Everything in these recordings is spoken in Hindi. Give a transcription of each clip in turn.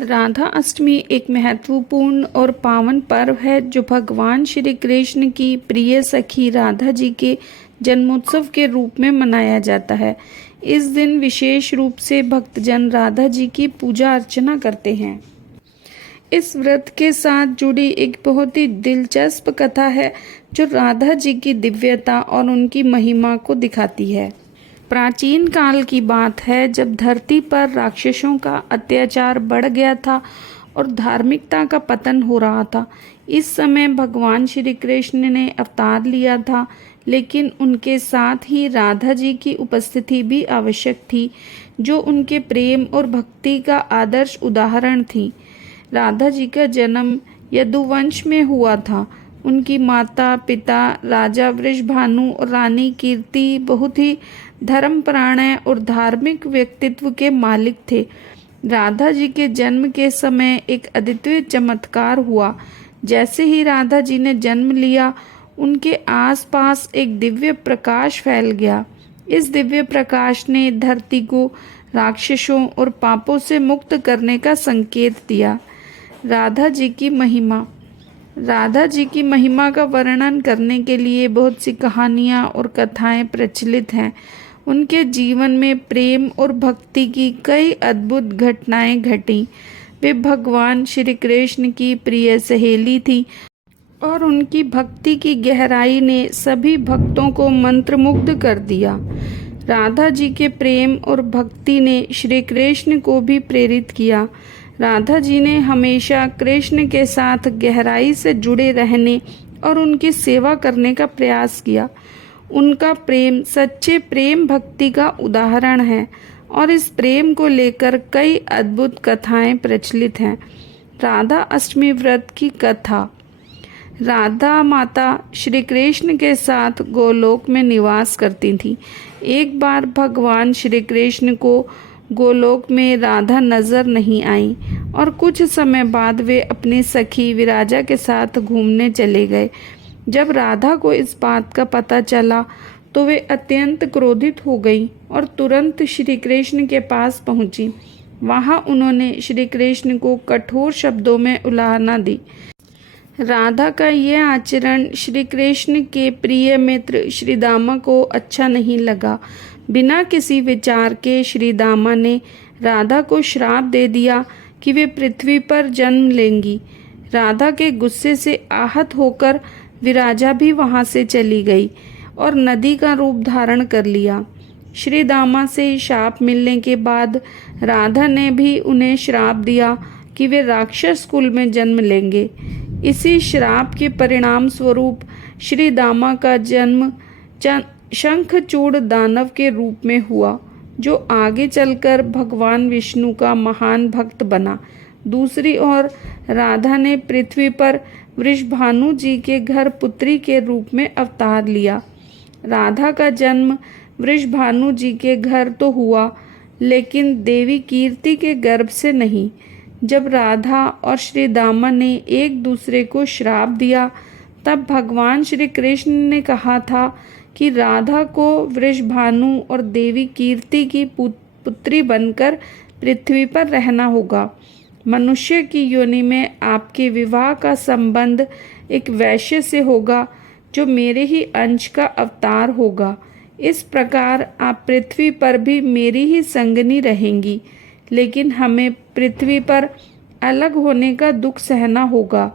राधा अष्टमी एक महत्वपूर्ण और पावन पर्व है जो भगवान श्री कृष्ण की प्रिय सखी राधा जी के जन्मोत्सव के रूप में मनाया जाता है। इस दिन विशेष रूप से भक्तजन राधा जी की पूजा अर्चना करते हैं। इस व्रत के साथ जुड़ी एक बहुत ही दिलचस्प कथा है जो राधा जी की दिव्यता और उनकी महिमा को दिखाती है। प्राचीन काल की बात है जब धरती पर राक्षसों का अत्याचार बढ़ गया था और धार्मिकता का पतन हो रहा था। इस समय भगवान श्री कृष्ण ने अवतार लिया था, लेकिन उनके साथ ही राधा जी की उपस्थिति भी आवश्यक थी, जो उनके प्रेम और भक्ति का आदर्श उदाहरण थी। राधा जी का जन्म यदुवंश में हुआ था। उनकी माता पिता राजा वृषभानु और रानी कीर्ति बहुत ही धर्मपरायण और धार्मिक व्यक्तित्व के मालिक थे। राधा जी के जन्म के समय एक अद्वितीय चमत्कार हुआ। जैसे ही राधा जी ने जन्म लिया, उनके आसपास एक दिव्य प्रकाश फैल गया। इस दिव्य प्रकाश ने धरती को राक्षसों और पापों से मुक्त करने का संकेत दिया। राधा जी की महिमा का वर्णन करने के लिए बहुत सी कहानियाँ और कथाएं प्रचलित हैं। उनके जीवन में प्रेम और भक्ति की कई अद्भुत घटनाएं घटी। वे भगवान श्री कृष्ण की प्रिय सहेली थी और उनकी भक्ति की गहराई ने सभी भक्तों को मंत्रमुग्ध कर दिया। राधा जी के प्रेम और भक्ति ने श्री कृष्ण को भी प्रेरित किया। राधा जी ने हमेशा कृष्ण के साथ गहराई से जुड़े रहने और उनकी सेवा करने का प्रयास किया। उनका प्रेम सच्चे प्रेम भक्ति का उदाहरण है और इस प्रेम को लेकर कई अद्भुत कथाएं प्रचलित हैं। राधा अष्टमी व्रत की कथा। राधा माता श्री कृष्ण के साथ गोलोक में निवास करती थी। एक बार भगवान श्री कृष्ण को गोलोक में राधा नजर नहीं आई और कुछ समय बाद वे अपनी सखी विराजा के साथ घूमने चले गए। जब राधा को इस बात का पता चला तो वे अत्यंत क्रोधित हो गई और तुरंत श्री कृष्ण के पास पहुंची। वहां उन्होंने श्री कृष्ण को कठोर शब्दों में उलाहना दी। राधा का यह आचरण श्री कृष्ण के प्रिय मित्र श्री दामा को अच्छा नहीं लगा। बिना किसी विचार के श्री दामा ने राधा को श्राप दे दिया कि वे पृथ्वी पर जन्म लेंगी। राधा के गुस्से से आहत होकर विराजा भी वहां से चली गई और नदी का रूप धारण कर लिया। श्री दामा से शाप मिलने के बाद राधा ने भी उन्हें श्राप दिया कि वे राक्षस कुल में जन्म लेंगे। इसी श्राप के परिणाम स्वरूप श्री दामा का जन्म शंखचूड़ दानव के रूप में हुआ, जो आगे चलकर भगवान विष्णु का महान भक्त बना। दूसरी ओर राधा ने पृथ्वी पर वृषभानु जी के घर पुत्री के रूप में अवतार लिया। राधा का जन्म वृषभानु जी के घर तो हुआ, लेकिन देवी कीर्ति के गर्भ से नहीं। जब राधा और श्री दामा ने एक दूसरे को श्राप दिया, तब भगवान श्री कृष्ण ने कहा था कि राधा को वृषभानु और देवी कीर्ति की पुत्री बनकर पृथ्वी पर रहना होगा। मनुष्य की योनि में आपके विवाह का संबंध एक वैश्य से होगा, जो मेरे ही अंश का अवतार होगा। इस प्रकार आप पृथ्वी पर भी मेरी ही संगनी रहेंगी, लेकिन हमें पृथ्वी पर अलग होने का दुख सहना होगा।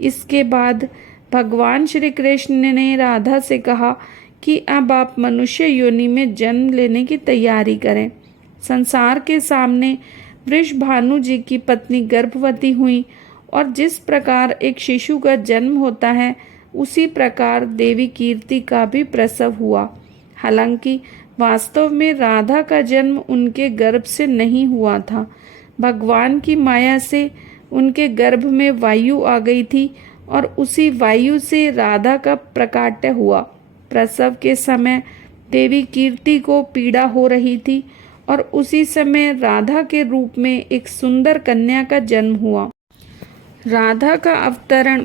इसके बाद भगवान श्री कृष्ण ने राधा से कहा कि अब आप मनुष्य योनि में जन्म लेने की तैयारी करें। संसार के सामने वृषभानु जी की पत्नी गर्भवती हुई और जिस प्रकार एक शिशु का जन्म होता है, उसी प्रकार देवी कीर्ति का भी प्रसव हुआ। हालांकि वास्तव में राधा का जन्म उनके गर्भ से नहीं हुआ था। भगवान की माया से उनके गर्भ में वायु आ गई थी और उसी वायु से राधा का प्रकाट्य हुआ। प्रसव के समय देवी कीर्ति को पीड़ा हो रही थी और उसी समय राधा के रूप में एक सुंदर कन्या का जन्म हुआ। राधा का अवतरण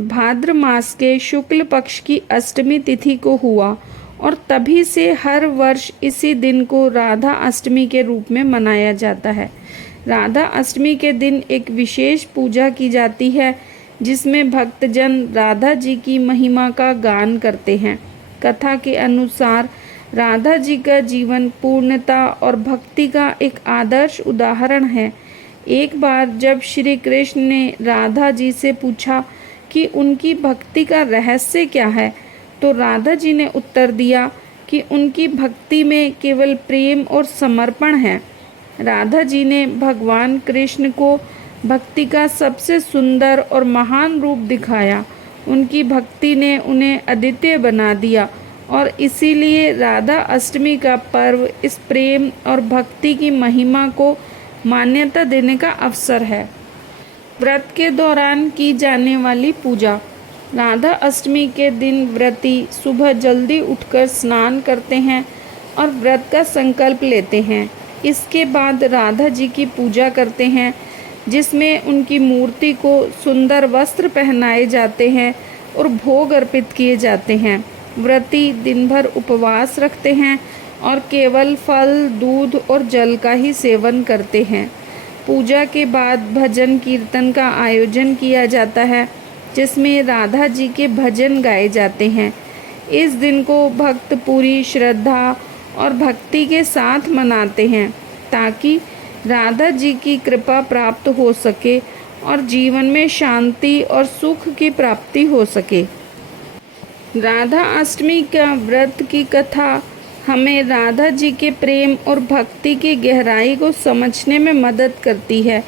भाद्र मास के शुक्ल पक्ष की अष्टमी तिथि को हुआ और तभी से हर वर्ष इसी दिन को राधा अष्टमी के रूप में मनाया जाता है। राधा अष्टमी के दिन एक विशेष पूजा की जाती है जिसमें भक्तजन राधा जी की महिमा का गान करते हैं। कथा के अनुसार राधा जी का जीवन पूर्णता और भक्ति का एक आदर्श उदाहरण है। एक बार जब श्री कृष्ण ने राधा जी से पूछा कि उनकी भक्ति का रहस्य क्या है, तो राधा जी ने उत्तर दिया कि उनकी भक्ति में केवल प्रेम और समर्पण है। राधा जी ने भगवान कृष्ण को भक्ति का सबसे सुंदर और महान रूप दिखाया। उनकी भक्ति ने उन्हें अद्वितीय बना दिया और इसीलिए राधा अष्टमी का पर्व इस प्रेम और भक्ति की महिमा को मान्यता देने का अवसर है। व्रत के दौरान की जाने वाली पूजा। राधा अष्टमी के दिन व्रती सुबह जल्दी उठकर स्नान करते हैं और व्रत का संकल्प लेते हैं। इसके बाद राधा जी की पूजा करते हैं जिसमें उनकी मूर्ति को सुंदर वस्त्र पहनाए जाते हैं और भोग अर्पित किए जाते हैं। व्रती दिन भर उपवास रखते हैं और केवल फल, दूध और जल का ही सेवन करते हैं। पूजा के बाद भजन कीर्तन का आयोजन किया जाता है जिसमें राधा जी के भजन गाए जाते हैं। इस दिन को भक्त पूरी श्रद्धा और भक्ति के साथ मनाते हैं ताकि राधा जी की कृपा प्राप्त हो सके और जीवन में शांति और सुख की प्राप्ति हो सके। राधा अष्टमी का व्रत की कथा हमें राधा जी के प्रेम और भक्ति की गहराई को समझने में मदद करती है।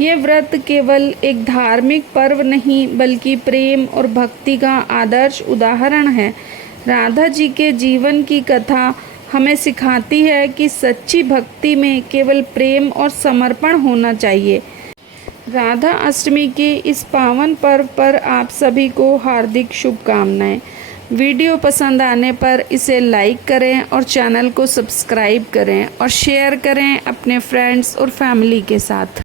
यह व्रत केवल एक धार्मिक पर्व नहीं बल्कि प्रेम और भक्ति का आदर्श उदाहरण है। राधा जी के जीवन की कथा हमें सिखाती है कि सच्ची भक्ति में केवल प्रेम और समर्पण होना चाहिए। राधा अष्टमी के इस पावन पर्व पर आप सभी को हार्दिक शुभकामनाएं। वीडियो पसंद आने पर इसे लाइक करें और चैनल को सब्सक्राइब करें और शेयर करें अपने फ्रेंड्स और फैमिली के साथ।